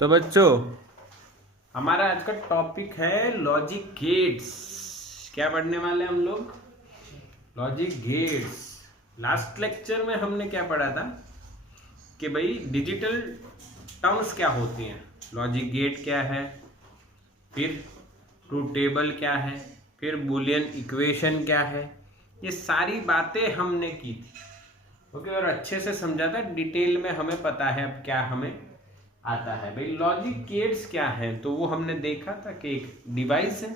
तो बच्चों, हमारा आज का टॉपिक है लॉजिक गेट्स। क्या पढ़ने वाले हम लोग? Logic gates. लास्ट लेक्चर में हमने क्या पढ़ा था कि भाई डिजिटल टर्म्स क्या होती हैं, लॉजिक गेट क्या है, फिर ट्रूथ टेबल क्या है, फिर बूलियन इक्वेशन क्या है, ये सारी बातें हमने की थी। ओके, और अच्छे से समझा था, डिटेल में हमें पता है अब क्या हमें आता है। भाई लॉजिक गेट्स क्या है, तो वो हमने देखा था कि एक डिवाइस है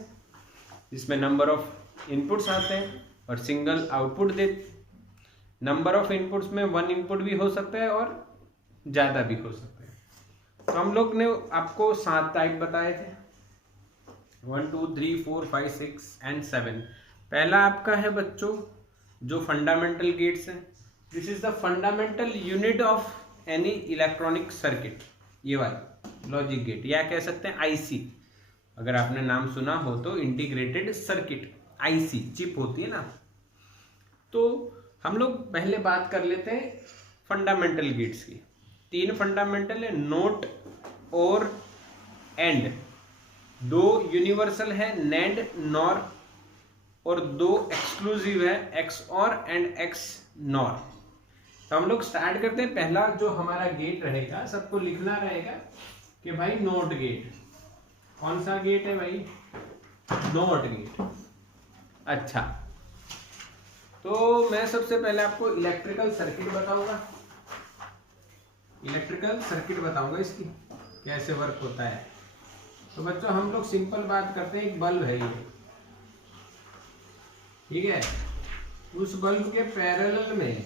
जिसमें नंबर ऑफ इनपुट्स आते हैं और single output they. Number of inputs में वन इनपुट भी हो सकता है और ज़्यादा भी हो सकता है। तो हम लोग ने आपको 7 टाइप बताए थे, 1 2 3 4 5 6 एंड 7। पहला आपका है बच्चों जो फंडामेंटल गेट्स हैं। This is the fundamental unit of any electronic circuit. ये वाला लॉजिक गेट, या कह सकते हैं आईसी। अगर आपने नाम सुना हो तो इंटीग्रेटेड सर्किट, आईसी चिप होती है ना। तो हम लोग पहले बात कर लेते हैं फंडामेंटल गेट्स की। 3 फंडामेंटल है, नोट और एंड। 2 यूनिवर्सल है, नेंड नॉर, और 2 एक्सक्लूसिव है, एक्स और एंड एक्स नॉर। तो हम लोग स्टार्ट करते हैं। पहला जो हमारा गेट रहेगा, सबको लिखना रहेगा कि भाई नोट गेट। कौन सा गेट है भाई? NOT gate. अच्छा, तो मैं सबसे पहले आपको इलेक्ट्रिकल सर्किट बताऊंगा। इलेक्ट्रिकल सर्किट बताऊंगा इसकी कैसे वर्क होता है। तो बच्चों हम लोग सिंपल बात करते हैं, एक बल्ब है ये, ठीक है। उस बल्ब के पैरेलल में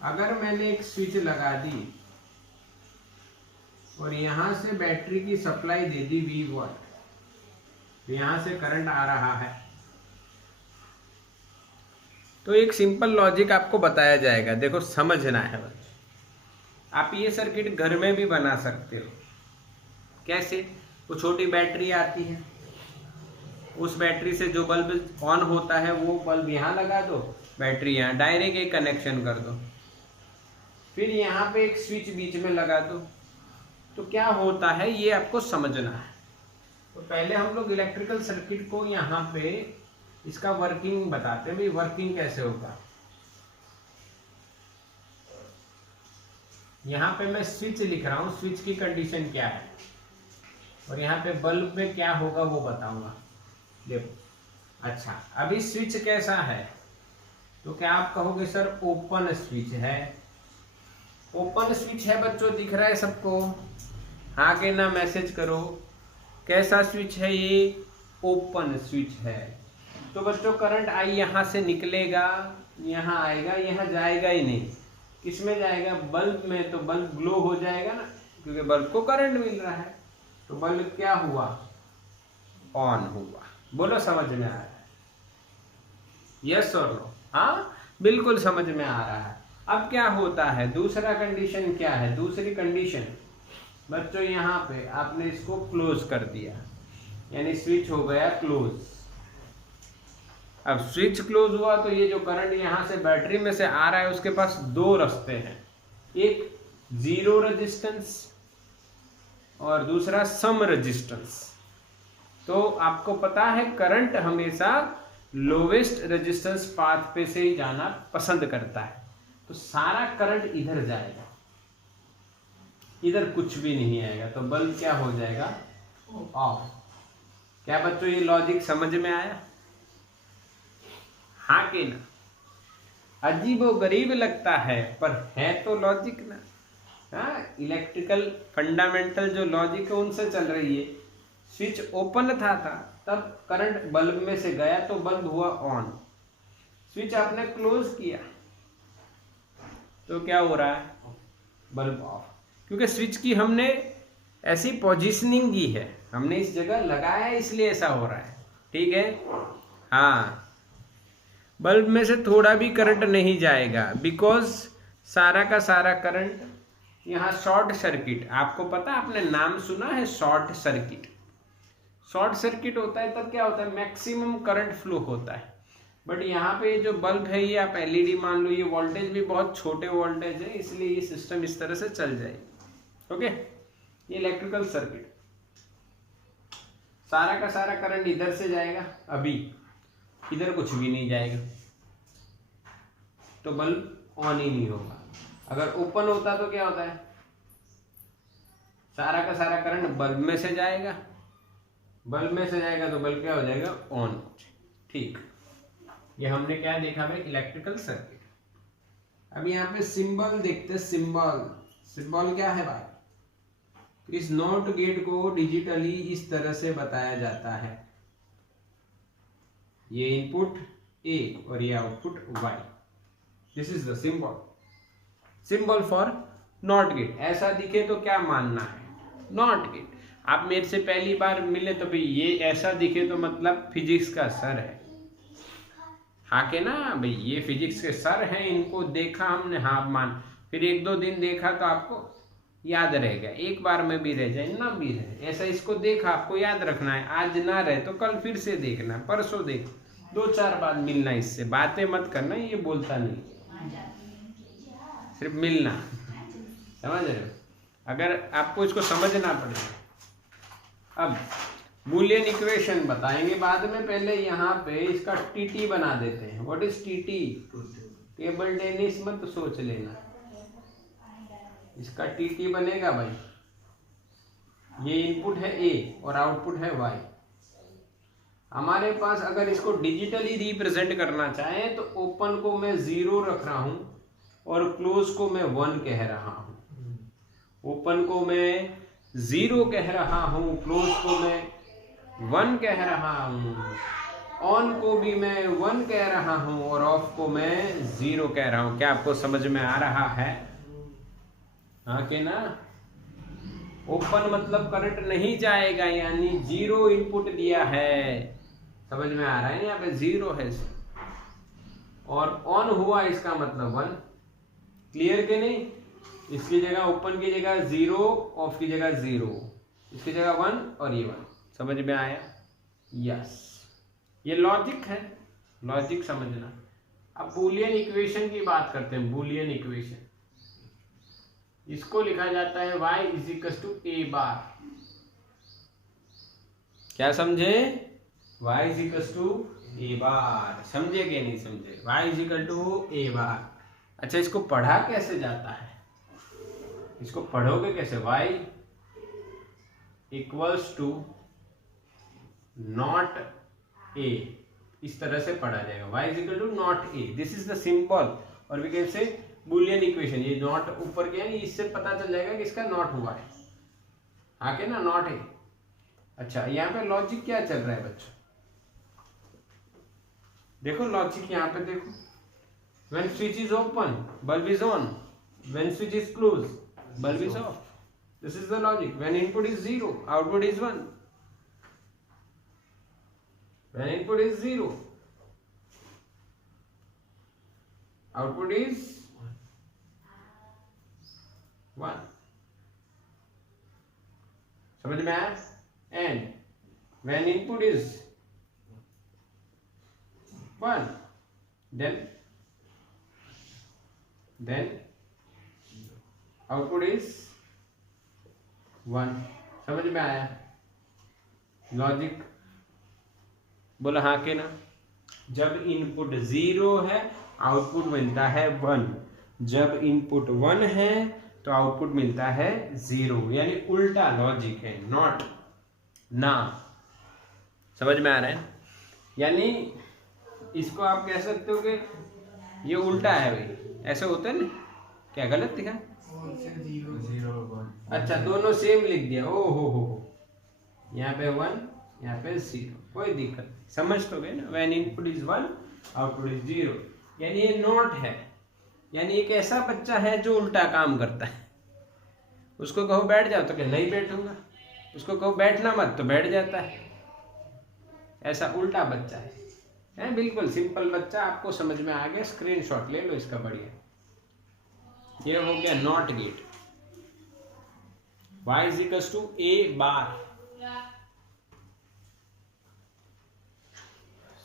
अगर मैंने एक स्विच लगा दी और यहां से बैटरी की सप्लाई दे दी 20 वाट, तो यहां से करंट आ रहा है। तो एक सिंपल लॉजिक आपको बताया जाएगा, देखो समझना है बस। आप ये सर्किट घर में भी बना सकते हो। कैसे? वो छोटी बैटरी आती है, उस बैटरी से जो बल्ब ऑन होता है वो बल्ब यहाँ लगा दो, बैटरी यहाँ, डायरेक्ट एक कनेक्शन कर दो। फिर यहाँ पे एक स्विच बीच में लगा दो। तो क्या होता है ये आपको समझना है। तो पहले हम लोग इलेक्ट्रिकल सर्किट को यहाँ पे इसका वर्किंग बताते हैं। भाई वर्किंग कैसे होगा। यहाँ पे मैं स्विच लिख रहा हूँ, स्विच की कंडीशन क्या है, और यहाँ पे बल्ब में क्या होगा वो बताऊंगा। देखो, अच्छा अभी स्विच कैसा है, तो क्या आप कहोगे सर ओपन स्विच है। ओपन स्विच है बच्चों, दिख रहा है सबको? हाँ के ना मैसेज करो। कैसा स्विच है ये? ओपन स्विच है। तो बच्चों करंट आई यहाँ से निकलेगा, यहाँ आएगा, यहाँ जाएगा ही नहीं। किस में जाएगा? बल्ब में। तो बल्ब ग्लो हो जाएगा ना, क्योंकि बल्ब को करंट मिल रहा है। तो बल्ब क्या हुआ? ऑन हुआ। बोलो समझ में आ रहा है? यस और नो? हाँ बिल्कुल समझ में आ रहा है। अब क्या होता है, दूसरा कंडीशन क्या है? दूसरी कंडीशन बच्चों यहाँ पे आपने इसको क्लोज कर दिया, यानी स्विच हो गया क्लोज। अब स्विच क्लोज हुआ तो ये जो करंट यहाँ से बैटरी में से आ रहा है उसके पास 2 रास्ते हैं, एक जीरो रेजिस्टेंस और दूसरा सम रेजिस्टेंस। तो आपको पता है करंट हमेशा लोवेस्ट रेजिस्टेंस पाथ पे से ही जाना पसंद करता है। तो सारा करंट इधर जाएगा, इधर कुछ भी नहीं आएगा। तो बल्ब क्या हो जाएगा? ऑफ। क्या बच्चों ये लॉजिक समझ में आया? हाँ कि ना? अजीब और गरीब लगता है पर है तो लॉजिक ना। हाँ, इलेक्ट्रिकल फंडामेंटल जो लॉजिक है उनसे चल रही है। स्विच ओपन था तब करंट बल्ब में से गया तो बल्ब हुआ ऑन। स्विच आपने क्लोज किया तो क्या हो रहा है? Bulb of. क्योंकि स्विच की हमने ऐसी पोजीशनिंग की है, हमने इस जगह लगाया है इसलिए ऐसा हो रहा है, ठीक है। हाँ, बल्ब में से थोड़ा भी करंट नहीं जाएगा, बिकॉज सारा का सारा करंट यहाँ शॉर्ट सर्किट। आपको पता, आपने नाम सुना है शॉर्ट सर्किट। शॉर्ट सर्किट होता है तब क्या होता है? मैक्सिमम करंट फ्लो होता है। बट यहाँ पे जो बल्ब है ये आप एलईडी मान लो, ये वोल्टेज भी बहुत छोटे वोल्टेज है, इसलिए ये सिस्टम इस तरह से चल जाएगी। ओके, ये इलेक्ट्रिकल सर्किट, सारा का सारा करंट इधर से जाएगा, अभी इधर कुछ भी नहीं जाएगा, तो बल्ब ऑन ही नहीं होगा। अगर ओपन होता तो क्या होता है, सारा का सारा करंट बल्ब में से जाएगा, बल्ब में से जाएगा तो बल्ब क्या हो जाएगा, ऑन। ठीक, ये हमने क्या देखा भाई, इलेक्ट्रिकल सर्किट। अब यहाँ पे सिंबल देखते हैं, सिंबल, सिंबल क्या है भाई, इस नॉट गेट को डिजिटली इस तरह से बताया जाता है, ये इनपुट A और ये output Y, this is the symbol, symbol for not gate. ऐसा दिखे तो क्या मानना है, नॉट गेट। आप मेरे से पहली बार मिले तो भाई ये ऐसा दिखे तो मतलब फिजिक्स का सर है, हाँ के ना भाई, ये फिजिक्स के सर हैं, इनको देखा हमने, हाँ मान, फिर एक दो दिन देखा तो आपको याद रहेगा, एक बार में भी रह जाए ना भी रहे, ऐसा इसको देखा आपको याद रखना है, आज ना रहे तो कल फिर से देखना, परसों देख, 2-4 बार मिलना, इससे बातें मत करना, ये बोलता नहीं, सिर्फ मिलना, समझ रहे हो। अगर आपको इसको समझना पड़ेगा। अब बूलियन इक्वेशन बताएंगे बाद में, पहले यहाँ पे इसका टीटी बना देते हैं। What is TT, table tennis मत सोच लेना, इसका टीटी बनेगा भाई, ये इनपुट है A और आउटपुट है Y। हमारे पास अगर इसको डिजिटली रिप्रेजेंट करना चाहें तो ओपन को मैं 0 रख रहा हूं और क्लोज को मैं 1 कह रहा हूं, ओपन को मैं 0 कह रहा हूं, क्लोज को मैं 1 कह रहा हूं, ऑन को भी मैं 1 कह रहा हूं और ऑफ को मैं 0 कह रहा हूं। क्या आपको समझ में आ रहा है, हाँ के ना। ओपन मतलब करंट नहीं जाएगा, यानी 0 इनपुट दिया है, समझ में आ रहा है ना, यहाँ पे 0 है, और ऑन हुआ इसका मतलब 1, क्लियर के नहीं। इसकी जगह ओपन की जगह 0, ऑफ की जगह 0, इसकी जगह 1 और ये 1, समझ में आया, यस। ये लॉजिक है, लॉजिक समझना। अब बूलियन इक्वेशन की बात करते हैं, बूलियन इक्वेशन, इसको लिखा जाता है y = a बार, क्या समझे, y = a बार, समझे कि नहीं समझे, y = a बार। अच्छा, इसको पढ़ा कैसे जाता है, इसको पढ़ोगे कैसे, y = नॉट a, इस तरह से पढ़ा जाएगा, y = not a, this is the symbol, और we can say boolean equation. ये नॉट ऊपर के है, इससे पता चल जाएगा कि इसका नॉट हुआ है, हाँ के ना, नॉट है। अच्छा, यहाँ पे लॉजिक क्या चल रहा है बच्चों, देखो लॉजिक यहाँ पे देखो, when switch is open bulb is on, when switch is close bulb is of, this is the logic. When input is 0 output is 1, when input is 0 output is 1, समझ में आया। And when input is 1 then output is 1, समझ में आया logic, बोला हाँ के ना। जब इनपुट 0 है आउटपुट मिलता है 1, जब इनपुट 1 है तो आउटपुट मिलता है 0, यानी उल्टा लॉजिक है, नॉट ना, समझ में आ रहा है। यानी इसको आप कह सकते हो कि ये उल्टा है भाई, ऐसे होता है ना, क्या गलत लिखा, 0 अच्छा दोनों सेम लिख दिया, ओ हो, यहाँ पे 1 यहाँ पे 0, कोई दिक्कत नहीं, समझ तो गए ना। When input is 1 output is 0, यानी ये नॉट है, यानी एक ऐसा बच्चा है जो उल्टा काम करता है। उसको कहो बैठ जाओ तो क्या नहीं बैठूंगा, उसको कहो बैठना मत तो बैठ जाता है, ऐसा उल्टा बच्चा है बिल्कुल सिंपल बच्चा। आपको समझ में आ गया, स्क्रीनशॉट ले लो इसका, बढ़िया। ये हो गया नॉट गेट, y = a बार।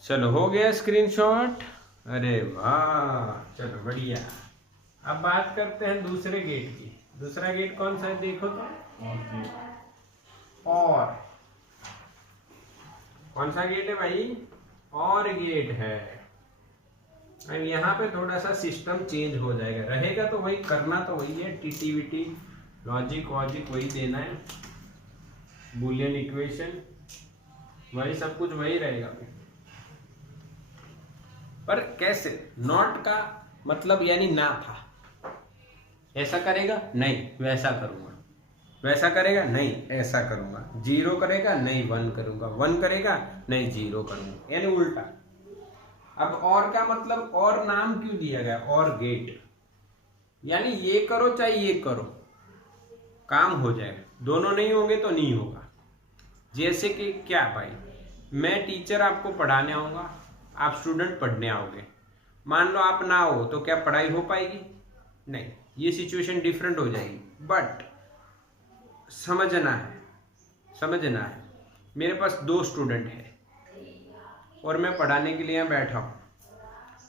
चलो हो गया स्क्रीनशॉट, अरे वाह, चलो बढ़िया। अब बात करते हैं दूसरे गेट की। दूसरा गेट कौन सा है देखो तो, और कौन सा गेट है भाई? और गेट है। अब यहाँ पे थोड़ा सा सिस्टम चेंज हो जाएगा, रहेगा तो वही, करना तो वही है, टीटीवीटी लॉजिक वॉजिक वही देना है, बूलियन इक्वेशन वही, सब कुछ वही रहेगा। पर कैसे? नॉट का मतलब यानी ना था, ऐसा करेगा नहीं वैसा करूंगा, वैसा करेगा नहीं ऐसा करूंगा, 0 करेगा नहीं 1 करूंगा, 1 करेगा नहीं 0 करूंगा, यानी उल्टा। अब और का मतलब, और नाम क्यों दिया गया? और गेट, यानी ये करो चाहे ये करो, काम हो जाएगा, दोनों नहीं होंगे तो नहीं होगा। जैसे कि क्या भाई, मैं टीचर आपको पढ़ाने आऊंगा, आप स्टूडेंट पढ़ने आओगे, मान लो आप ना हो तो क्या पढ़ाई हो पाएगी? नहीं, ये सिचुएशन डिफरेंट हो जाएगी। बट समझना है, मेरे पास 2 स्टूडेंट है और मैं पढ़ाने के लिए यहाँ बैठा हूँ,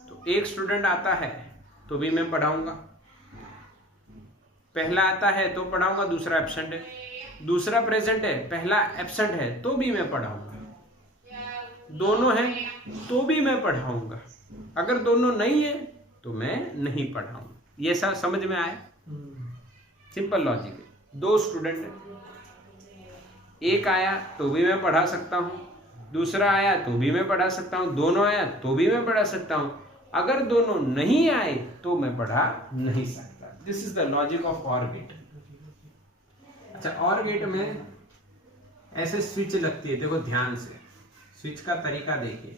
तो एक स्टूडेंट आता है तो भी मैं पढ़ाऊंगा, पहला आता है तो पढ़ाऊंगा, दूसरा एब्सेंट है, दूसरा प्रेजेंट है, पहला एब्सेंट है तो भी मैं पढ़ाऊंगा, दोनों हैं तो भी मैं पढ़ाऊंगा, अगर दोनों नहीं है तो मैं नहीं पढ़ाऊंगा। ये सब समझ में आया? सिंपल लॉजिक है। 2 स्टूडेंट है, एक आया तो भी मैं पढ़ा सकता हूँ, दूसरा आया तो भी मैं पढ़ा सकता हूँ, दोनों आया तो भी मैं पढ़ा सकता हूँ, अगर दोनों नहीं आए तो मैं पढ़ा नहीं सकता। This is the logic of और गेट। अच्छा, और गेट में ऐसे स्विच लगती है, देखो ध्यान से, स्विच का तरीका देखिए,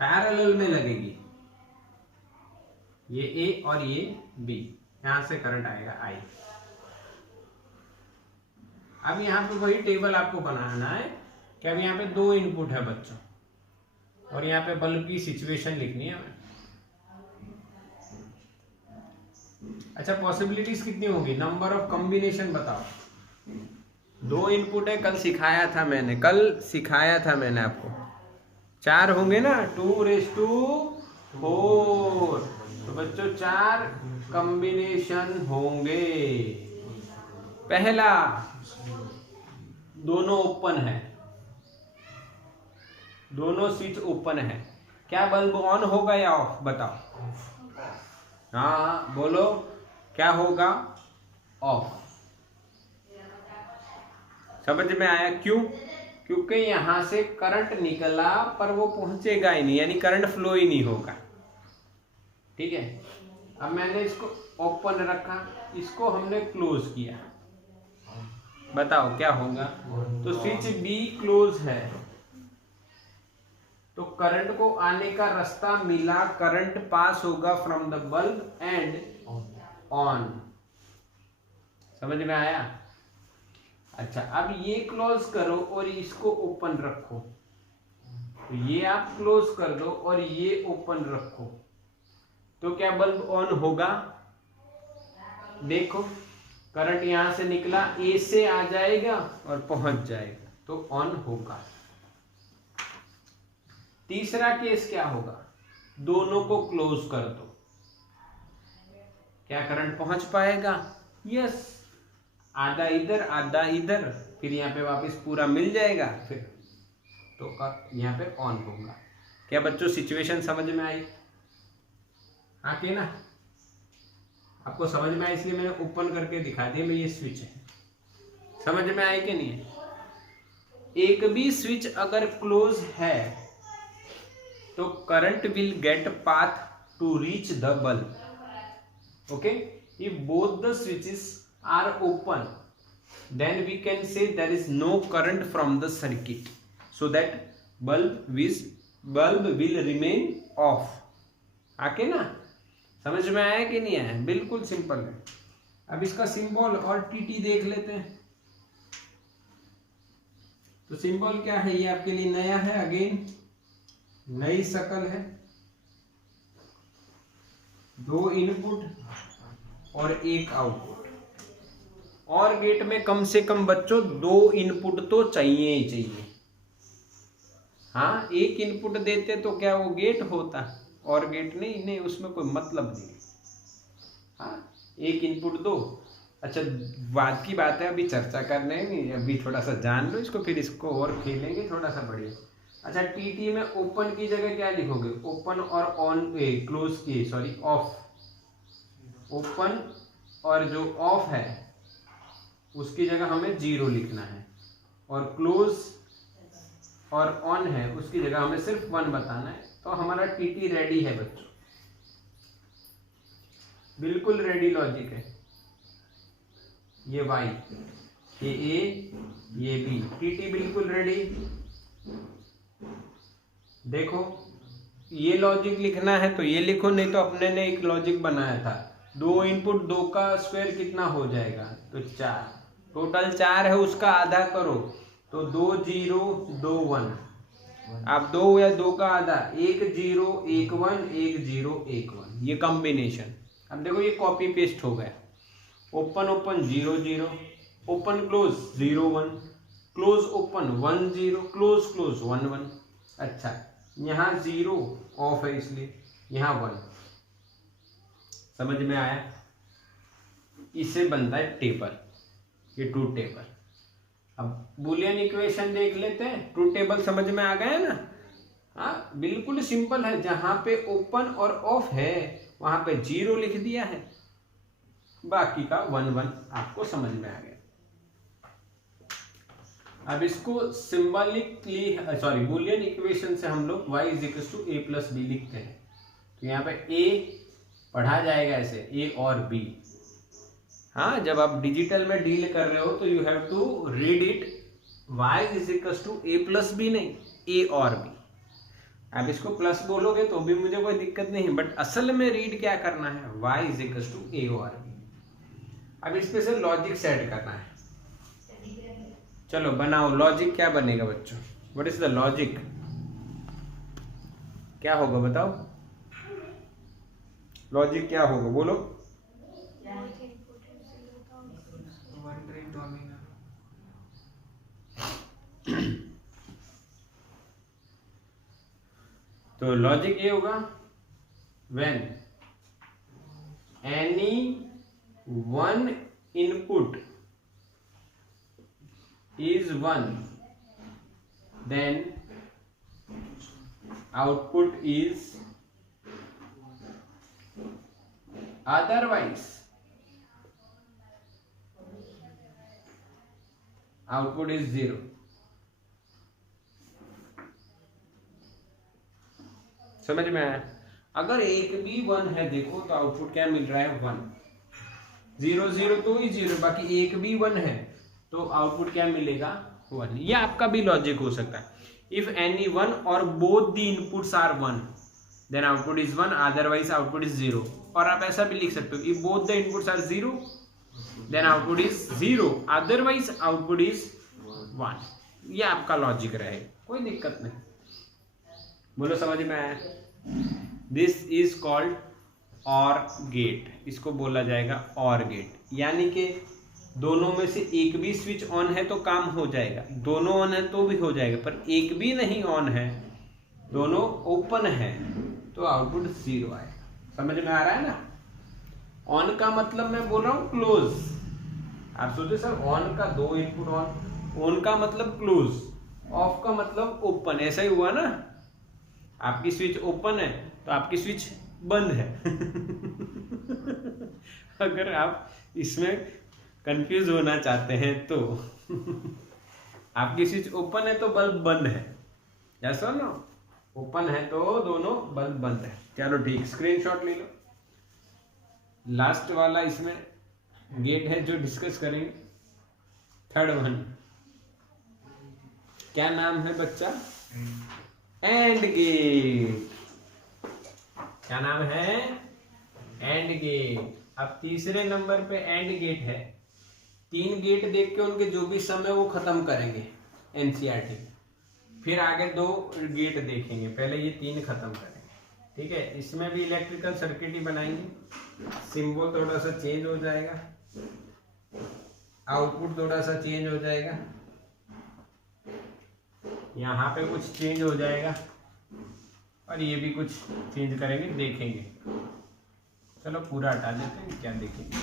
पैरेलल में लगेगी, ये ए और ये बी, यहां से करंट आएगा आई। अब यहाँ पे वही टेबल आपको बनाना है कि अब यहाँ पे 2 इनपुट है बच्चों, और यहाँ पे बल्ब की सिचुएशन लिखनी है हमें। अच्छा, पॉसिबिलिटीज कितनी होगी? नंबर ऑफ कॉम्बिनेशन बताओ। 2 इनपुट है, कल सिखाया था मैंने आपको, 4 होंगे ना, 2⁴ तो बच्चों 4 कॉम्बिनेशन होंगे। पहला, दोनों ओपन है, दोनों स्विच ओपन है, क्या बल्ब ऑन होगा या ऑफ? बताओ। हाँ बोलो, क्या होगा? ऑफ। समझ में आया? क्यों? क्योंकि यहां से करंट निकला पर वो पहुंचेगा ही नहीं, यानी करंट फ्लो ही नहीं होगा। ठीक है, अब मैंने इसको ओपन रखा, इसको हमने क्लोज किया, बताओ क्या होगा? तो स्विच बी क्लोज है तो करंट को आने का रास्ता मिला, करंट पास होगा from the bulb and on. समझ में आया? अच्छा, अब ये क्लोज करो और इसको ओपन रखो, तो ये आप क्लोज कर दो और ये ओपन रखो, तो क्या बल्ब ऑन होगा? देखो, करंट यहां से निकला, ए से आ जाएगा और पहुंच जाएगा, तो ऑन होगा। तीसरा केस क्या होगा? दोनों को क्लोज कर दो, क्या करंट पहुंच पाएगा? यस, आधा इधर आधा इधर, फिर यहाँ पे वापस पूरा मिल जाएगा, फिर तो यहाँ पे ऑन होगा। क्या बच्चों सिचुएशन समझ में आई? हाँ के ना? आपको समझ में आई इसलिए मैंने ओपन करके दिखा दिया, मैं ये स्विच है। समझ में आई कि नहीं है? एक भी स्विच अगर क्लोज है तो current will get path to reach the bulb. Okay, if both the switches are open, then we can say there is no current from the circuit, so that bulb will remain off। आके ना? समझ में आया कि नहीं आया? बिल्कुल simple है। अब इसका सिंबल और टीटी देख लेते हैं। तो सिंबल क्या है? ये आपके लिए नया है, अगेन नई शक्ल है, 2 इनपुट और 1 आउटपुट। और गेट में कम से कम बच्चों 2 इनपुट तो चाहिए ही चाहिए। हाँ, 1 इनपुट देते तो क्या वो गेट होता? और गेट नहीं, उसमें कोई मतलब नहीं। हाँ, एक इनपुट दो। अच्छा, बाद की बात है, अभी चर्चा करने नहीं, अभी थोड़ा सा जान लो इसको, फिर इसको और खेलेंगे थोड़ा सा बढ़िया। अच्छा, टीटी में ओपन की जगह क्या लिखोगे? ओपन और ऑन, क्लोज की, सॉरी ऑफ। ओपन और जो ऑफ है उसकी जगह हमें 0 लिखना है, और क्लोज और ऑन है उसकी जगह हमें सिर्फ 1 बताना है। तो हमारा टीटी रेडी है बच्चों, बिल्कुल रेडी लॉजिक है। ये वाई, ये ए, ये बी, टीटी बिल्कुल रेडी। देखो, ये लॉजिक लिखना है तो ये लिखो, नहीं तो अपने ने एक लॉजिक बनाया था, 2 इनपुट 2 का स्क्वायर कितना हो जाएगा? तो 4, टोटल 4 है, उसका आधा करो तो 2 0 2 1। आप 2 या 2 का आधा, 1 0 1 1 1 0 1 1, ये कॉम्बिनेशन। अब देखो ये कॉपी पेस्ट हो गया। Open open 0 0, open close 0 1, close open 1 0, close close 1 1। अच्छा, यहाँ 0 ऑफ है इसलिए यहाँ 1। समझ में आया? इससे बनता है टेबल, ये ट्रूथ टेबल। अब बुलियन इक्वेशन देख लेते हैं। ट्रूथ टेबल समझ में आ गया ना? हाँ, बिल्कुल सिंपल है। जहां पे ओपन और ऑफ है वहां पे 0 लिख दिया है, बाकी का 1 1 आपको समझ में आ गया। अब इसको सिंबॉलिकली, सॉरी, बुलियन इक्वेशन से हम लोग y is equal to a plus B लिखते हैं। तो यहाँ पे a पढ़ा जाएगा ऐसे, a और b। हाँ, जब आप डिजिटल में डील कर रहे हो तो you have to read it y is equal to a plus B, नहीं a और b। आप इसको प्लस बोलोगे तो भी मुझे कोई दिक्कत नहीं, बट असल में रीड क्या करना है? y is equal to a और b। अब इस पे से लॉजिक सेट करना है। चलो बनाओ, लॉजिक क्या बनेगा बच्चों? What is the logic? क्या होगा बताओ? लॉजिक क्या होगा, बोलो। तो लॉजिक ये होगा, when any one input is 1, then output is otherwise output is 0। समझ में आया? अगर एक भी 1 है देखो तो आउटपुट क्या मिल रहा है? 1। 0 0 तो ही 0, बाकी एक भी 1 है तो आउटपुट क्या मिलेगा? 1। ये आपका भी लॉजिक हो सकता है। इफ एनी 1 और both the inputs are 1 then output is 1, otherwise output is 0। और आप ऐसा भी लिख सकते हो, if both the inputs are 0 then output is 0, otherwise output is 1। ये आपका लॉजिक रहेगा, कोई दिक्कत नहीं। बोलो समझ में आया? This is called OR gate. इसको बोला जाएगा ऑर गेट, यानी कि दोनों में से एक भी स्विच ऑन है तो काम हो जाएगा, दोनों ऑन है तो भी हो जाएगा, पर एक भी नहीं ऑन है, दोनों ओपन है तो आउटपुट 0 आएगा। समझ में आ रहा है ना? ऑन का मतलब मैं बोल रहा हूँ क्लोज। आप सोचे सर ऑन का 2 इनपुट ऑन का मतलब क्लोज, ऑफ का मतलब ओपन, ऐसा ही हुआ ना? आपकी स्विच ओपन है तो आपकी स्विच बंद है। अगर आप इसमें कंफ्यूज होना चाहते हैं तो आपकी स्विच ओपन है तो बल्ब बंद है, ऐसा ना? ओपन है तो दोनों बल्ब बंद है। चलो ठीक, स्क्रीनशॉट ले लो। लास्ट वाला इसमें गेट है जो डिस्कस करेंगे, थर्ड वन। क्या नाम है बच्चा? AND gate. क्या नाम है? AND gate. अब तीसरे नंबर पे एंड गेट है। 3 गेट देख के उनके जो भी सम है वो खत्म करेंगे एनसीईआरटी। फिर आगे 2 गेट देखेंगे, पहले ये 3 खत्म करेंगे, ठीक है? इसमें भी इलेक्ट्रिकल सर्किट ही बनाएंगे, सिंबल थोड़ा सा चेंज हो जाएगा, आउटपुट थोड़ा सा चेंज हो जाएगा, यहाँ पे कुछ चेंज हो जाएगा, और ये भी कुछ चेंज करेंगे, देखेंगे। चलो पूरा हटा देते हैं, क्या देखेंगे।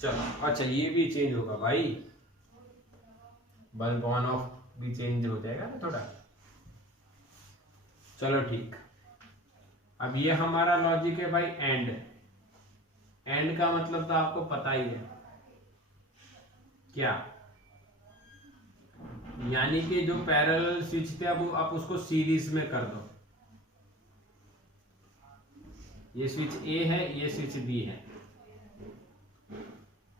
चलो अच्छा ये भी चेंज होगा भाई, बल्ब ऑन ऑफ भी चेंज हो जाएगा ना थोड़ा। चलो ठीक, अब ये हमारा लॉजिक है भाई एंड। एंड का मतलब तो आपको पता ही है क्या, यानी कि जो पैरेलल स्विच थे अब आप उसको सीरीज में कर दो। ये स्विच ए है, ये स्विच बी है,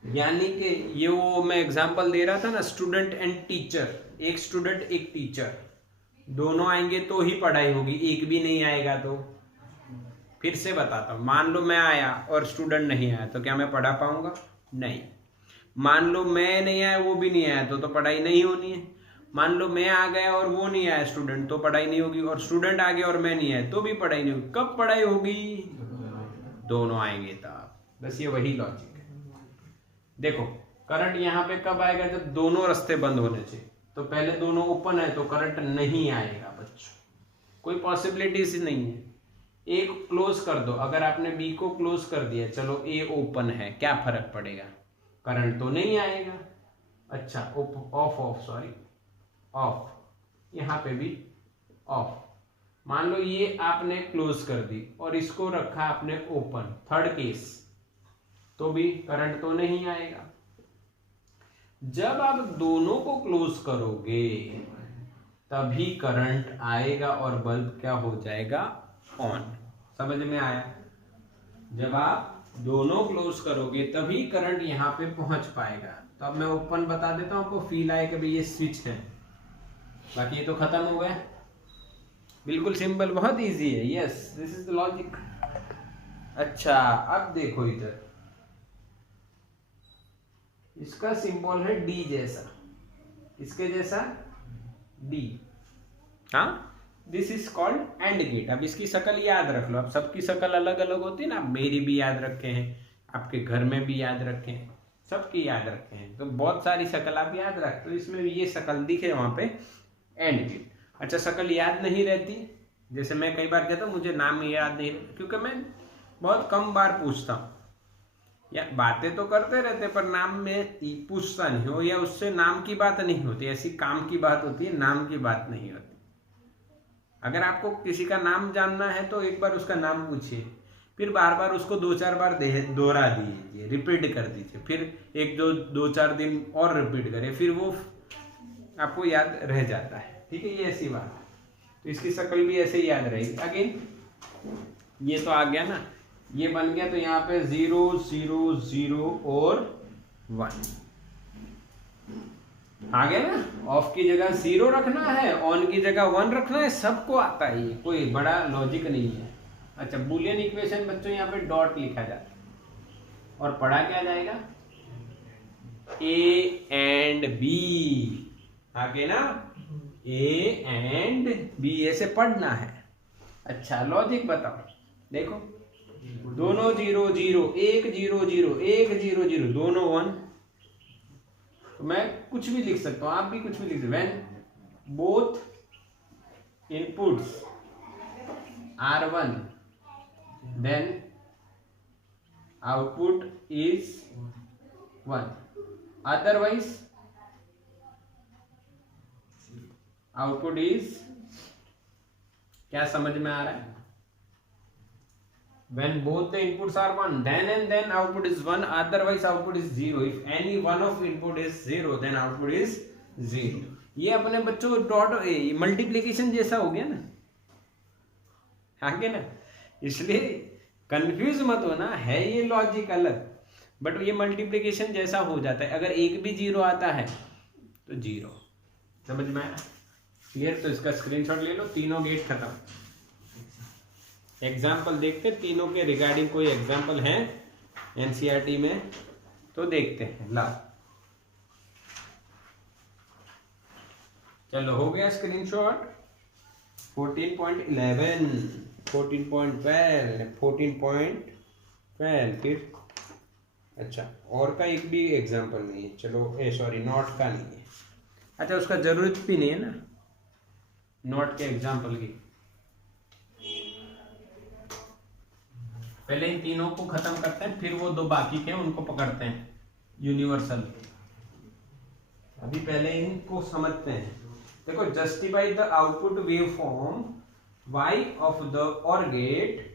यानी कि ये वो मैं एग्जांपल दे रहा था ना, स्टूडेंट एंड टीचर, एक स्टूडेंट एक टीचर, दोनों आएंगे तो ही पढ़ाई होगी, एक भी नहीं आएगा तो। फिर से बताता हूं, मान लो मैं आया और स्टूडेंट नहीं आया तो क्या मैं पढ़ा पाऊंगा? नहीं। मान लो मैं नहीं आया वो भी नहीं आया तो पढ़ाई नहीं होनी है। मान लो मैं आ गया और वो नहीं आया स्टूडेंट, तो पढ़ाई नहीं होगी, और स्टूडेंट आ गया और मैं नहीं आया तो भी पढ़ाई नहीं होगी। कब पढ़ाई होगी? दोनों आएंगे तब। बस ये वही लॉजिक है। देखो करंट यहाँ पे कब आएगा? जब दोनों रास्ते बंद होने चाहिए। तो पहले दोनों ओपन है तो करंट नहीं आएगा बच्चों, कोई पॉसिबिलिटीज नहीं है। ए को क्लोज कर दो, अगर आपने बी को क्लोज कर दिया, चलो ए ओपन है, क्या फर्क पड़ेगा? करंट तो नहीं आएगा। अच्छा ऑफ, यहाँ पे भी ऑफ। मान लो ये आपने क्लोज कर दी और इसको रखा आपने ओपन, थर्ड केस, तो भी करंट तो नहीं आएगा। जब आप दोनों को क्लोज करोगे तभी करंट आएगा और बल्ब क्या हो जाएगा? ऑन। समझ में आया? जब आप दोनों क्लोज करोगे तभी करंट यहाँ पे पहुंच पाएगा। तो अब मैं ओपन बता देता हूं, आपको फील आए कि भाई ये स्विच है। बाकी ये तो खत्म हो गया। बिल्कुल सिंपल, बहुत इजी है। Yes, this is the logic. अच्छा अब देखो इधर, इसका सिंबल है डी जैसा, इसके जैसा डी। हाँ, this is called AND gate. अब इसकी शक्ल याद रख लो। अब सबकी शक्ल अलग अलग होती है ना, मेरी भी याद रखे हैं, आपके घर में भी याद रखे हैं, सबकी याद रखे हैं, तो बहुत सारी शक्ल आप याद रखते हो। इसमें भी ये शक्ल दिखे वहां पे, एंड गेट। अच्छा शक्ल याद नहीं रहती, जैसे मैं कई बार कहता हूँ मुझे नाम याद नहीं, क्योंकि मैं बहुत कम बार पूछता हूँ, या बातें तो करते रहते पर नाम में पूछता नहीं हो, या उससे नाम की बात नहीं होती, ऐसी काम की बात होती है, नाम की बात नहीं होती। अगर आपको किसी का नाम जानना है तो एक बार उसका नाम पूछिए, फिर बार बार उसको 2-4 बार दोहरा दीजिए, रिपीट कर दीजिए, फिर एक दो 4 दिन और रिपीट करिए, फिर वो आपको याद रह जाता है। ठीक है, ये ऐसी बात है। तो इसकी शक्ल भी ऐसे ही याद रहेगी। अगेन ये तो आ गया ना, ये बन गया, तो यहाँ पे 0 0 0 और 1 आ गया ना। ऑफ की जगह 0 रखना है, ऑन की जगह 1 रखना है, सबको आता है, ये कोई बड़ा लॉजिक नहीं है। अच्छा बुलियन इक्वेशन बच्चों यहाँ पे डॉट लिखा जाता है और पढ़ा क्या जाएगा? A and B. आगे ना, ए एंड बी ऐसे पढ़ना है। अच्छा लॉजिक बताओ, देखो दोनों 0 0, एक 0 0, एक 0 0, दोनों 1, तो मैं कुछ भी लिख सकता हूं, आप भी कुछ भी लिख सकते। When both inputs are 1 then output is 1, otherwise output is, क्या समझ में आ रहा है? When both the inputs are 1, then and then output is 1, otherwise output is 0. If any one of input is 0, then output is 0. ये अपने बच्चों dot multiplication जैसा हो गया ना, आगे ना, इसलिए कंफ्यूज मत होना, है ये लॉजिक अलग, बट ये मल्टीप्लीकेशन जैसा हो जाता है। अगर एक भी 0 आता है तो 0। समझ में आया? क्लियर? तो इसका स्क्रीनशॉट ले लो। तीनों गेट खत्म। एग्जाम्पल देखते, तीनों के रिगार्डिंग कोई एग्जाम्पल है एनसीईआरटी में तो देखते हैं। ला चलो हो गया स्क्रीनशॉट। 14.11, 14.12, 14.12 फिर अच्छा और का एक भी एग्जाम्पल नहीं है। चलो सॉरी नॉट का नहीं है। अच्छा उसका जरूरत भी नहीं है ना नॉट के एग्जाम्पल की। पहले इन तीनों को खत्म करते हैं, फिर वो दो बाकी के उनको पकड़ते हैं यूनिवर्सल। अभी पहले इनको समझते हैं। देखो, justify the output wave form y of the or gate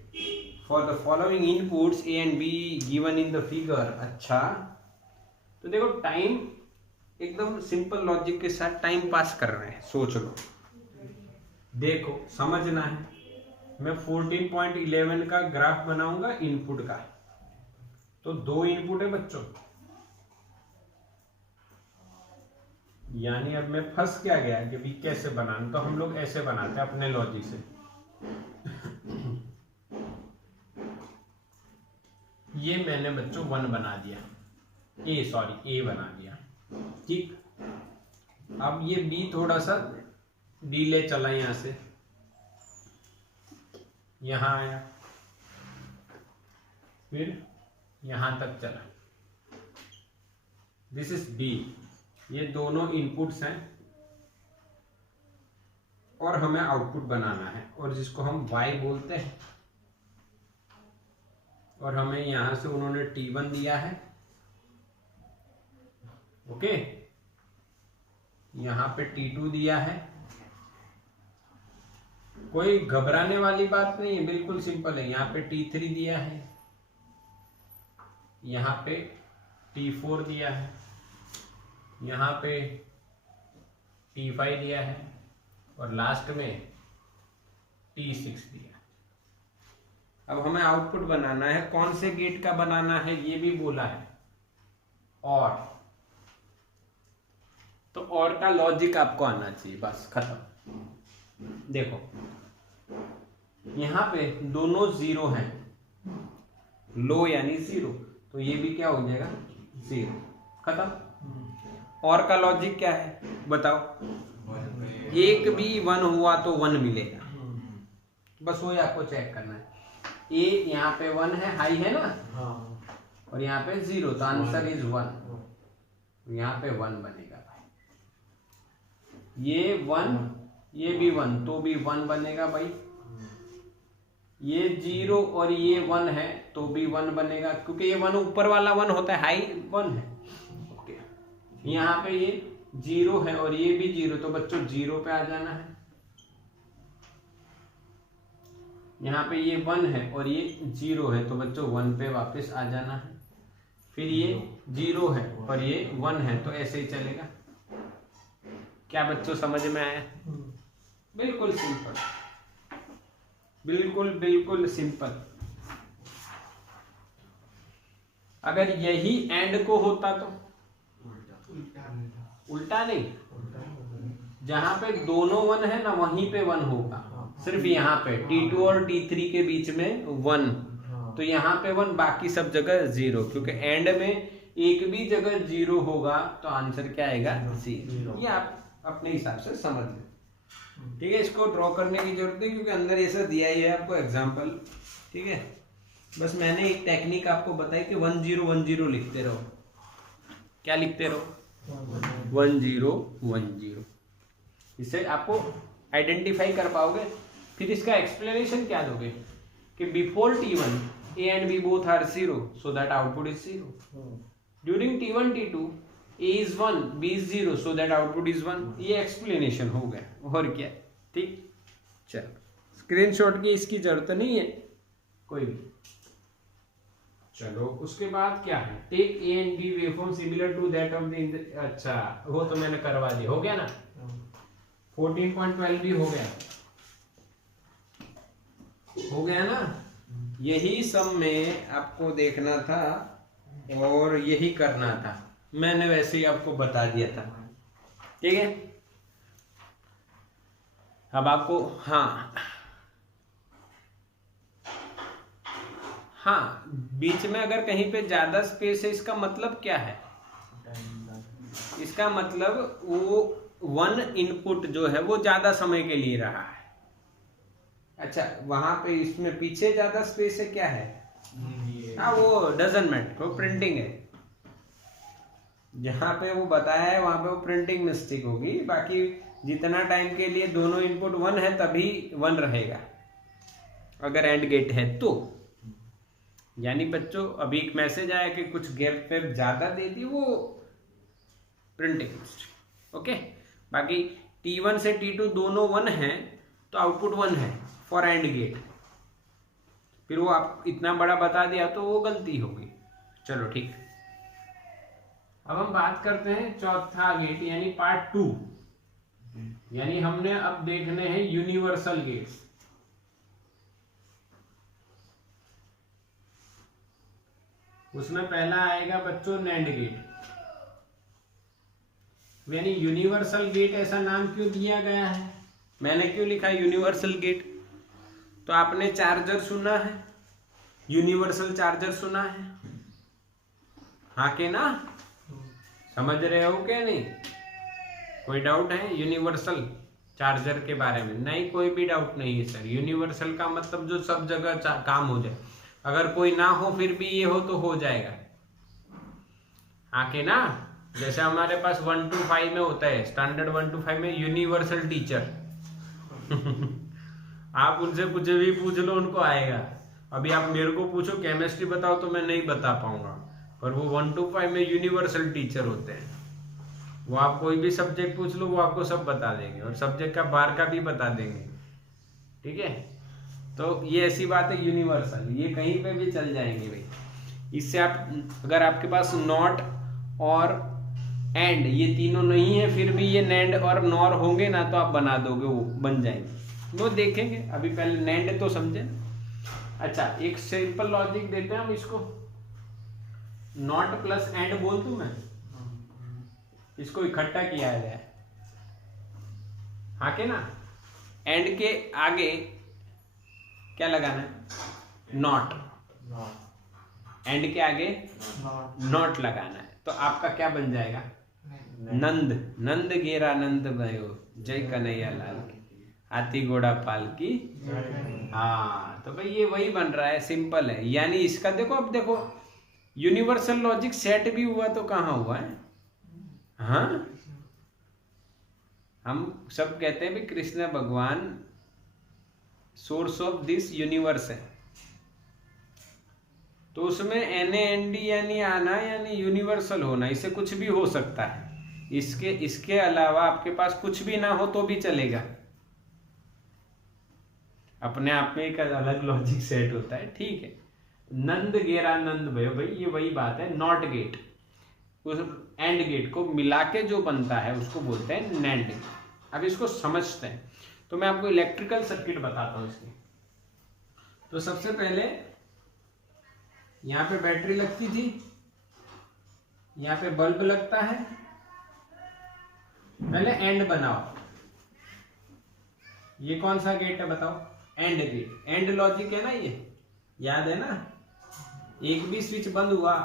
for the following inputs a and b given in the figure. अच्छा, तो देखो टाइम एकदम सिंपल लॉजिक के साथ टाइम पास कर रहे हैं, सोच लो। देखो समझना है, मैं 14.11 का ग्राफ बनाऊंगा इनपुट का। तो दो इनपुट है बच्चों, यानी अब मैं फंस क्या गया कि भी कैसे बनाना। तो हम लोग ऐसे बनाते हैं अपने लॉजिक से। ये मैंने बच्चों 1 बना दिया, ए बना दिया, ठीक। अब ये बी थोड़ा सा डीले चला, यहां से यहां आया, फिर यहां तक चला। This is D. ये दोनों इनपुट्स हैं और हमें आउटपुट बनाना है, और जिसको हम y बोलते हैं। और हमें यहां से उन्होंने T1 दिया है, ओके। यहां पे T2 दिया है। कोई घबराने वाली बात नहीं है, बिल्कुल सिंपल है। यहाँ पे T3 दिया है, यहाँ पे T4 दिया है, यहाँ पे T5 दिया है, और लास्ट में T6 दिया। अब हमें आउटपुट बनाना है, कौन से गेट का बनाना है ये भी बोला है। और तो और का लॉजिक आपको आना चाहिए, बस खत्म। देखो यहां पे दोनों 0 हैं, लो यानी 0, तो ये भी क्या हो जाएगा 0, खत्म। और का लॉजिक क्या है बताओ? एक भी 1 हुआ तो 1 मिलेगा, बस वही आपको चेक करना है। ए यहाँ पे 1 है, हाई है ना, और यहाँ पे 0, तो आंसर इज 1। यहाँ पे 1 बनेगा भाई। ये 1, ये भी 1, तो भी 1 बनेगा भाई। ये 0 और ये 1 है तो भी 1 बनेगा, क्योंकि ये 1 ऊपर वाला 1 होता है, हाई 1 है, ओके। यहाँ पे ये 0 है और ये भी 0, तो बच्चों 0 पे आ जाना है। यहाँ पे ये 1 है और ये 0 है, तो बच्चों 1 पे वापस आ जाना है। फिर ये 0 है और ये 1 है, तो ऐसे ही चलेगा। क्या बच्चों समझ में आया? बिल्कुल सिंपल, बिल्कुल बिल्कुल सिंपल। अगर यही एंड को होता तो उल्टा नहीं, जहां पे दोनों 1 है ना वहीं पे 1 होगा। सिर्फ यहाँ पे T2 और T3 के बीच में 1, तो यहाँ पे 1, बाकी सब जगह 0, क्योंकि एंड में एक भी जगह 0 होगा तो आंसर क्या आएगा 0। ये आप अपने हिसाब से समझ लें, ठीक है। इसको ड्रॉ करने की जरूरत नहीं, क्योंकि अंदर ऐसा दिया ही है आपको एग्जाम्पल, ठीक है। बस मैंने एक टेक्निक आपको बताई कि 1 0 1 0 लिखते रहो। क्या लिखते रहो? 1 0 1 0। इससे आपको आइडेंटिफाई कर पाओगे। फिर इसका एक्सप्लेनेशन क्या दोगे कि before T1 A and B both are 0, so that output is 0। During T1 T2 A is 1 B is 0, so that output is 1। ये एक्सप्लेनेशन हो गया, और क्या, ठीक। चलो स्क्रीनशॉट की इसकी जरूरत नहीं है कोई भी। चलो उसके बाद क्या है? Take A and B waveform similar to that of the, अच्छा वो तो मैंने करवा दिया, हो गया ना। 14.12 भी हो गया ना। यही सब में आपको देखना था और यही करना था, मैंने वैसे ही आपको बता दिया था, ठीक है। अब आपको हाँ बीच में अगर कहीं पे ज्यादा स्पेस है, इसका मतलब क्या है? इसका मतलब वो 1 इनपुट जो है वो ज्यादा समय के लिए रहा है। अच्छा, वहां पे इसमें पीछे ज्यादा स्पेस है, क्या है? हाँ वो डजंट मैटर, वो प्रिंटिंग है। जहां पे वो बताया है वहां पे वो प्रिंटिंग मिस्टेक होगी। बाकी जितना टाइम के लिए दोनों इनपुट 1 है तभी 1 रहेगा, अगर एंड गेट है तो। यानी बच्चों अभी एक मैसेज आया कि कुछ गैप वेप ज्यादा दे दी, वो प्रिंटिंग। ओके, बाकी T1 से T2 दोनों 1 है तो आउटपुट 1 है फॉर एंड गेट। फिर वो आप इतना बड़ा बता दिया तो वो गलती होगी। चलो ठीक, अब हम बात करते हैं चौथा गेट यानी पार्ट 2, यानी हमने अब देखने हैं यूनिवर्सल गेट्स। उसमें पहला आएगा बच्चों नैंड गेट। यानी यूनिवर्सल गेट ऐसा नाम क्यों दिया गया है, मैंने क्यों लिखा यूनिवर्सल गेट? तो आपने चार्जर सुना है, यूनिवर्सल चार्जर सुना है, हाँ के ना? समझ रहे हो क्या? नहीं कोई डाउट है यूनिवर्सल चार्जर के बारे में? नहीं, कोई भी डाउट नहीं है सर। यूनिवर्सल का मतलब जो सब जगह काम हो जाए, अगर कोई ना हो फिर भी ये हो तो हो जाएगा, हाँ के ना? जैसे हमारे पास 1 to 5 में होता है, स्टैंडर्ड 1 to 5 में यूनिवर्सल टीचर आप उनसे कुछ भी पूछ लो उनको आएगा। अभी आप मेरे को पूछो केमिस्ट्री बताओ तो मैं नहीं बता पाऊंगा, पर वो 1 to 5 में यूनिवर्सल टीचर होते हैं। वो आप कोई भी सब्जेक्ट पूछ लो वो आपको सब बता देंगे, और सब्जेक्ट का बार का भी बता देंगे। ठीक है, तो ये ऐसी बात है यूनिवर्सल, ये कहीं पे भी चल जाएंगे भाई। इससे आप अगर आपके पास नॉट और एंड ये तीनों नहीं है फिर भी ये नैंड और नॉर होंगे ना तो आप बना दोगे, वो बन जाएंगे, वो देखेंगे। अभी पहले नैंड तो समझे। अच्छा, एक सिंपल लॉजिक देते हैं हम इसको, नॉट प्लस एंड बोल दूं मैं, इसको इकट्ठा किया जाए, हाँ के ना? एंड के आगे क्या लगाना है? नॉट। एंड के आगे नॉट लगाना है, तो आपका क्या बन जाएगा? नंद। नंद गेरा नंद भयो, जय कन्हैया लाल की, हाथी घोड़ा पाल की। हाँ, तो भाई ये वही बन रहा है, सिंपल है। यानी इसका देखो, अब देखो यूनिवर्सल लॉजिक सेट भी हुआ तो कहाँ हुआ है? हाँ, हम सब कहते हैं भी कृष्ण भगवान सोर्स ऑफ दिस यूनिवर्स है, तो उसमें NAND यानी आना यानी यूनिवर्सल होना, इससे कुछ भी हो सकता है। इसके अलावा आपके पास कुछ भी ना हो तो भी चलेगा, अपने आप में एक अलग लॉजिक सेट होता है। ठीक है, नंद गेरा नंद भयो, भाई ये वही बात है। नॉट गेट उस एंड गेट को मिला के जो बनता है उसको बोलते हैं नैंड गेट। अब इसको समझते हैं, तो मैं आपको इलेक्ट्रिकल सर्किट बताता हूं इसकी। तो सबसे पहले यहाँ पे बैटरी लगती थी, यहाँ पे बल्ब लगता है। पहले एंड बनाओ, ये कौन सा गेट है बताओ? And gate. एंड लॉजिक है ना, ये याद है ना? एक भी स्विच बंद हुआ,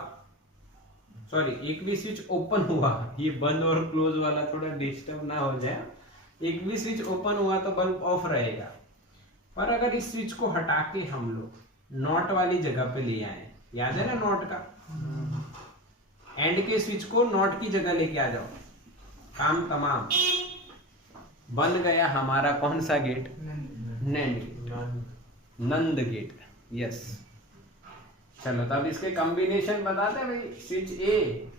सॉरी एक भी स्विच ओपन हुआ, ये बंद और क्लोज वाला थोड़ा डिस्टर्ब ना हो जाए, एक भी स्विच ओपन हुआ तो बल्ब ऑफ रहेगा। पर अगर इस स्विच को हटा के हम लोग नॉट वाली जगह पे ले आए, याद है ना नॉट का? एंड के स्विच को नॉट की जगह लेके आ जाओ, काम तमाम, बन गया हमारा कौन सा gate? NAND gate, NAND gate. Yes, चलो तब इसके कॉम्बिनेशन बताते हैं भाई। स्विच ए,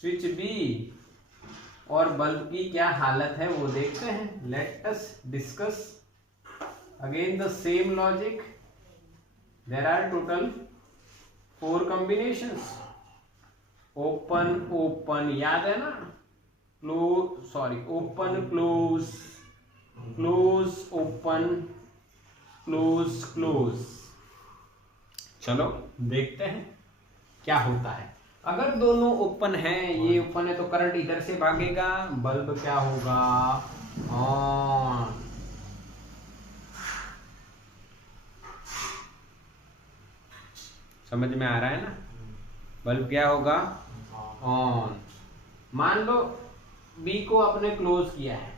स्विच बी और बल्ब की क्या हालत है वो देखते हैं। Let us discuss again the same logic. There are total 4 combinations। Open open याद है ना? Close, sorry open close, close open, close close. चलो देखते हैं क्या होता है। अगर दोनों ओपन है, ये ओपन है तो करंट इधर से भागेगा, बल्ब क्या होगा? ऑन। समझ में आ रहा है ना? बल्ब क्या होगा? ऑन। मान लो बी को आपने क्लोज किया है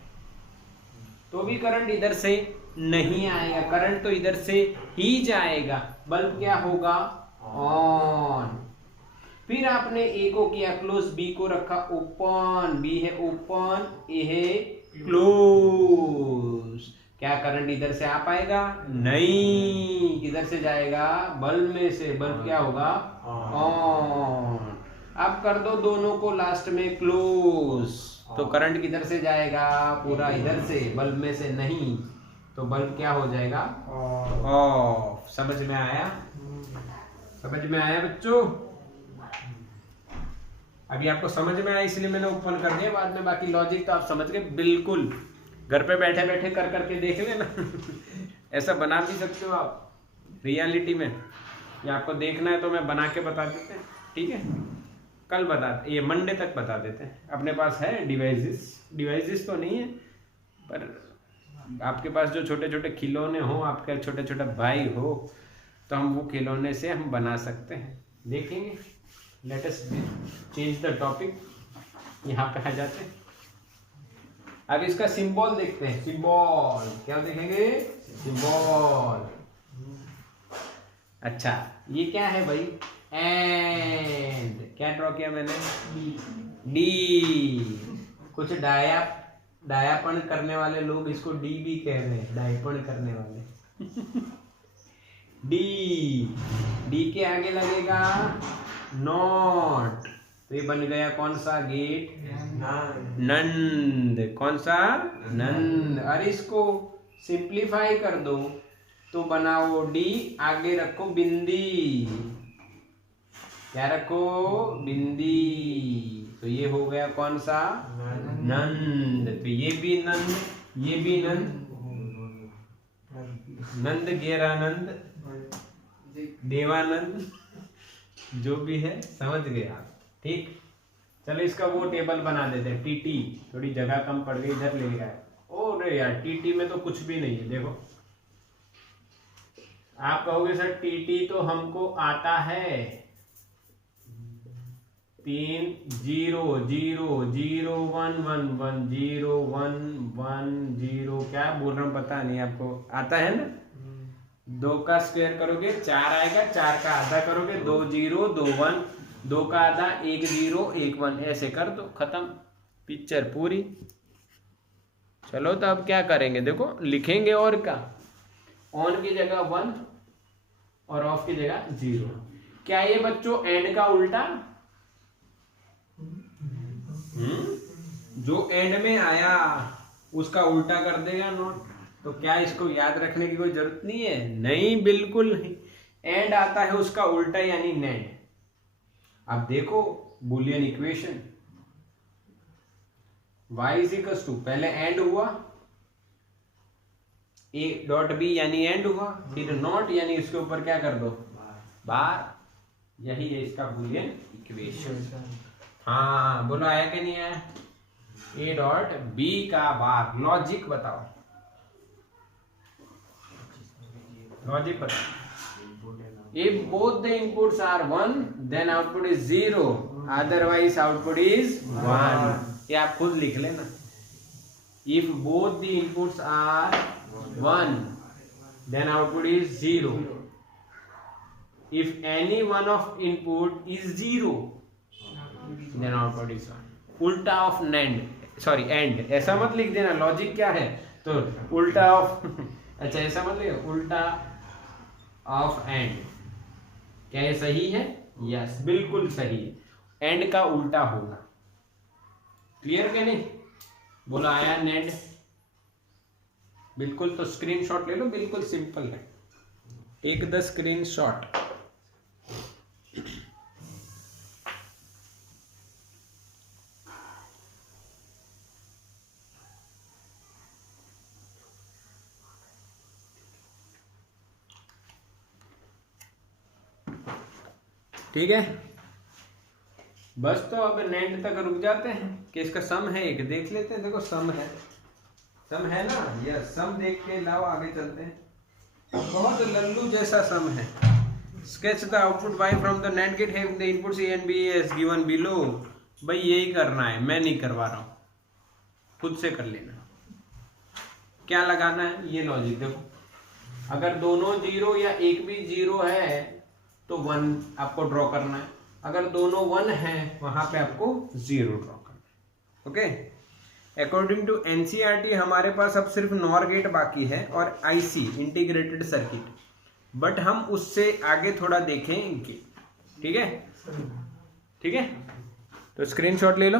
तो भी करंट इधर से नहीं आएगा, करंट तो इधर से ही जाएगा, बल्ब क्या होगा? ऑन। फिर आपने ए को किया क्लोज, बी को रखा ओपन, बी है ओपन, ए है क्लोज, क्या करंट इधर से आ पाएगा? नहीं, किधर से जाएगा? बल्ब में से। बल्ब क्या होगा? ऑन। अब कर दो दोनों को लास्ट में क्लोज, तो करंट किधर से जाएगा? पूरा इधर से, बल्ब में से नहीं, तो बल्ब क्या हो जाएगा? ऑफ। समझ में आया? समझ में आया बच्चों? अभी आपको समझ में आया इसलिए मैंने ओपन कर दिया, बाद में बाकी लॉजिक तो आप समझ गए बिल्कुल। घर पे बैठे बैठे कर करके देख लेना। ऐसा बना भी सकते हो आप रियलिटी में, या आपको देखना है तो मैं बना के बता देते हैं, ठीक है? कल बता, ये मंडे तक बता देते हैं। अपने पास है डिवाइसेस तो नहीं है, पर आपके पास जो छोटे छोटे खिलौने हो, आपके छोटे छोटे भाई हो, तो हम वो खिलौने से हम बना सकते हैं। देखेंगे। Let us change the topic. यहाँ पे आ जाते हैं। अब इसका सिंबल देखते हैं। सिंबल क्या देखेंगे? सिंबल। अच्छा, ये क्या है भाई? एंड। क्या ड्रॉ किया मैंने? डी। कुछ डायापन करने वाले लोग इसको डी भी कह रहे हैं, डायपन करने वाले। डी के आगे लगेगा नॉट, तो ये बन गया कौन सा गेट? नंद। कौन सा? नंद। अरे इसको सिंप्लीफाई कर दो तो बनाओ डी, आगे रखो बिंदी। क्या रखो? बिंदी। तो ये हो गया कौन सा? नंद। तो ये भी नंद, ये भी नंद। नंद, गेरानंद, देवानंद, जो भी है समझ गए आप, ठीक? चलो इसका वो टेबल बना देते हैं। टीटी, थोड़ी जगह कम पड़ गई, इधर ले गया। ओ रे यार, टीटी में तो कुछ भी नहीं है। देखो, आप कहोगे सर टीटी तो हमको आता है 3 0 0 0 1 1 1 0 1 1 0। क्या बोल रहा हूँ पता नहीं, आपको आता है ना? 2 का स्क्वायर करोगे 4 आएगा, 4 का आधा करोगे 2 0 2 1, 2 का आधा 1 0 1 1, ऐसे कर दो, खत्म, पिक्चर पूरी। चलो तो अब क्या करेंगे? देखो लिखेंगे, और क्या? ऑन की जगह 1 और ऑफ की जगह 0। क्या ये बच्चों एंड का उल्टा? जो एंड में आया उसका उल्टा कर देगा नोट। तो क्या इसको याद रखने की कोई जरूरत नहीं है? नहीं, बिल्कुल नहीं। एंड आता है उसका उल्टा, यानी नेंड। अब देखो Boolean equation, y is equal to, पहले एंड हुआ, a डॉट b यानी एंड हुआ, फिर नॉट यानी इसके ऊपर क्या कर दो? बार। यही है इसका बुलियन इक्वेशन। हाँ बोलो, आया कि नहीं आया? a डॉट b का बार। लॉजिक बताओ, लॉजिक बताओ। If both the inputs are 1, then output is 0. Otherwise, output is 1. ये आप खुद लिख लेना। If both the inputs are 1, then output is 0. If any one of input is 0, then output is 1. उल्टा of NAND, sorry and, ऐसा मत लिख देना। लॉजिक क्या है? तो उल्टा ऑफ अच्छा ऐसा मत लिखो, उल्टा ऑफ एंड। क्या ये सही है? यस, बिल्कुल सही है। एंड का उल्टा होगा। क्लियर क्या नहीं? बोला आया नेंड? बिल्कुल। तो स्क्रीनशॉट ले लो, बिल्कुल सिंपल है। Take the screenshot. ठीक है, बस तो अब नेंड तक रुक जाते हैं कि इसका सम है एक, देख लेते हैं। देखो सम है ना? यस, सम देख के लाओ, आगे चलते हैं। बहुत लल्लू जैसा सम है। Sketch the output y from the NAND gate having the inputs a and b as given below। भाई यही करना है, मैं नहीं करवा रहा हूँ, खुद से कर लेना। क्या लगाना है? ये लॉजिक देखो, अगर दोनों 0 या एक भी 0 है तो 1 आपको ड्रॉ करना है। अगर दोनों 1 है वहां पे आपको 0 ड्रॉ करना है। ओके, अकॉर्डिंग टू एनसीईआरटी हमारे पास अब सिर्फ नॉर गेट बाकी है और आईसी इंटीग्रेटेड सर्किट, बट हम उससे आगे थोड़ा देखेंगे। ठीक है, ठीक है, तो स्क्रीनशॉट ले लो।